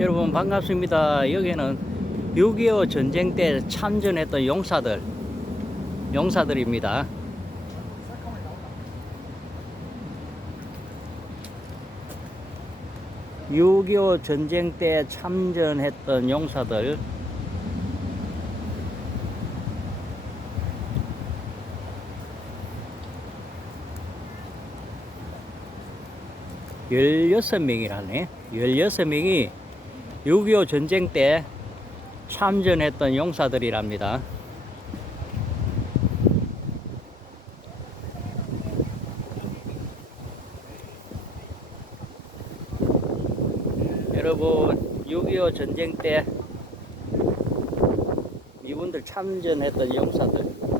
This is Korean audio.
여러분 반갑습니다. 여기는 6.25 전쟁 때 참전했던 용사들, 용사들입니다. (6.25) 전쟁 때 참전했던 용사들 (16) 명이라네 (16) 명이 (6.25) 전쟁 때 참전했던 용사들이랍니다. 여러분 6.25 전쟁 때 이분들 참전했던 용사들